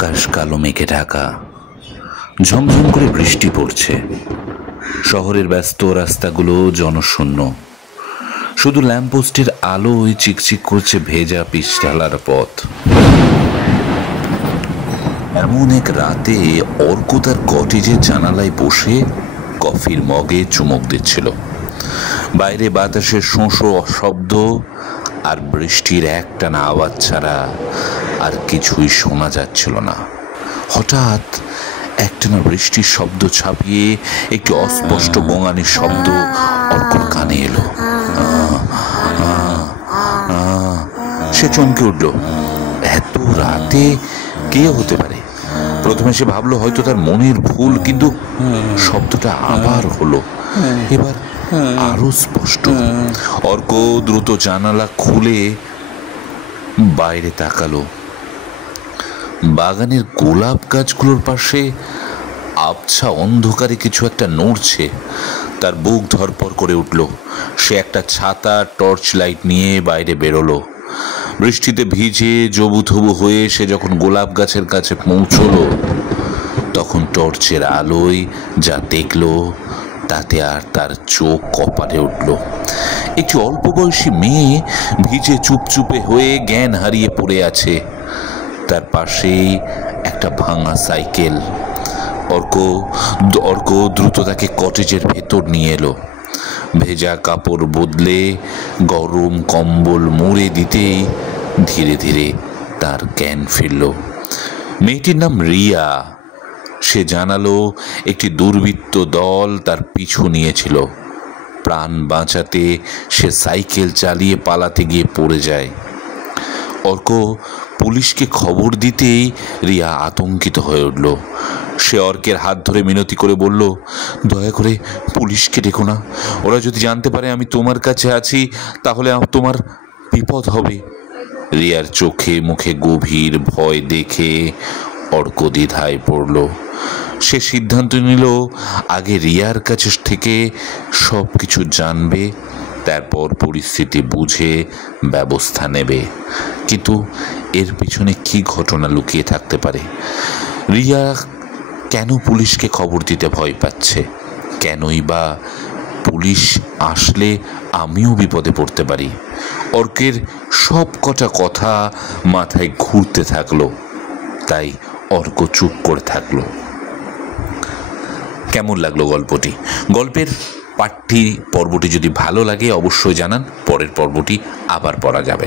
আকাশ কালো মেঘে ঢাকা, ঝমঝম করে বৃষ্টি পড়ছে। শহরের ব্যস্ত রাস্তাগুলো জনশূন্য, শুধু ল্যাম্পপোস্টের আলোয় চিকচিক করছে ভেজা পিচঢালার পথ। এমন এক রাতে অর্ক তার কটেজের জানালায় বসে কফির মগে চুমুক দিচ্ছিল। বাইরে বাতাসের শোঁশো শব্দ আর বৃষ্টির একটানা আওয়াজ ছাড়া আর কিছুই শোনা যাচ্ছিল না। হঠাৎ একটানা বৃষ্টির শব্দ ছাপিয়ে একটি অস্পষ্ট গোঙানির শব্দ অর্কর কানে এলো। সে চমকে উঠল। এত রাতে কে হতে পারে? প্রথমে সে ভাবলো হয়তো তার মনের ভুল, কিন্তু শব্দটা আবার হলো, এবার আরো স্পষ্ট। অর্ক দ্রুত জানালা খুলে বাইরে তাকালো। বাগানের গোলাপ গাছগুলোর পাশে আবছা অন্ধকারে কিছু একটা নড়ছে। তার বুক ধরপড় করে উঠল। সে একটা ছাতা, টর্চ লাইট নিয়ে বাইরে বেরোলো। বৃষ্টিতে ভিজে জবুথবু হয়ে সে যখন গোলাপ গাছের কাছে পৌঁছলো, তখন টর্চের আলোয় যা দেখলো তাতে আর তার চোখ কপালে উঠল। একটি অল্প বয়সী মেয়ে ভিজে চুপচুপে হয়ে জ্ঞান হারিয়ে পড়ে আছে। তার পাশেই একটা ভাঙা সাইকেল। অর্ক দ্রুত তাকে কটেজের ভেতর নিয়ে এলো। ভেজা কাপড় বদলে গরম কম্বল মুড়ে দিতেই ধীরে ধীরে তার জ্ঞান ফিরল। মেয়েটির নাম রিয়া। সে জানালো একটি দুর্বৃত্ত দল তার পিছু নিয়েছিল। প্রাণ বাঁচাতে সে সাইকেল চালিয়ে পালাতে গিয়ে পড়ে যায়। অর্ক পুলিশকে খবর দিতেই রিয়া আতঙ্কিত হয়ে উঠল। সে অর্কের হাত ধরে মিনতি করে বলল, দয়া করে পুলিশকে ডেকো না। ওরা যদি জানতে পারে আমি তোমার কাছে আছি, তাহলে তোমার বিপদ হবে। রিয়ার চোখে মুখে গভীর ভয় দেখে অর্ক দ্বিধায় পড়ল। সে সিদ্ধান্ত নিল আগে রিয়ার কাছে থেকে সব কিছু জানবে, তারপর পরিস্থিতি বুঝে ব্যবস্থা নেবে। কিন্তু এর পিছনে কি ঘটনা লুকিয়ে থাকতে পারে? রিয়া কেন পুলিশকে খবর দিতে ভয় পাচ্ছে? কেনই বা পুলিশ আসলে আমিও বিপদে পড়তে পারি? অর্কের সব কটা কথা মাথায় ঘুরতে থাকলো, তাই অর্ক চুপ করে থাকলো। কেমন লাগলো গল্পটি? গল্পের পর্বটি যদি ভালো লাগে অবশ্যই জানান, পরের পর্বটি আবার পড়া যাবে।